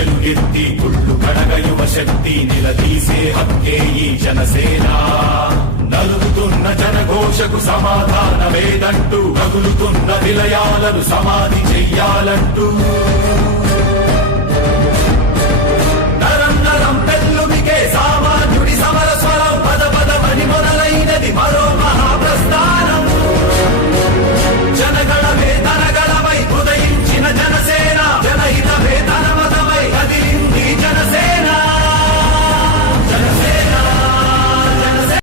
ఎలుగెత్తి గుళ్ళు కడగ యువ శక్తి నిలదీసే హక్కే ఈ జనసేన. నలుగుతున్న జనఘోషకు సమాధానమేదంటూ రగులుతున్న విలయాలను సమాధి చెయ్యాలంటూ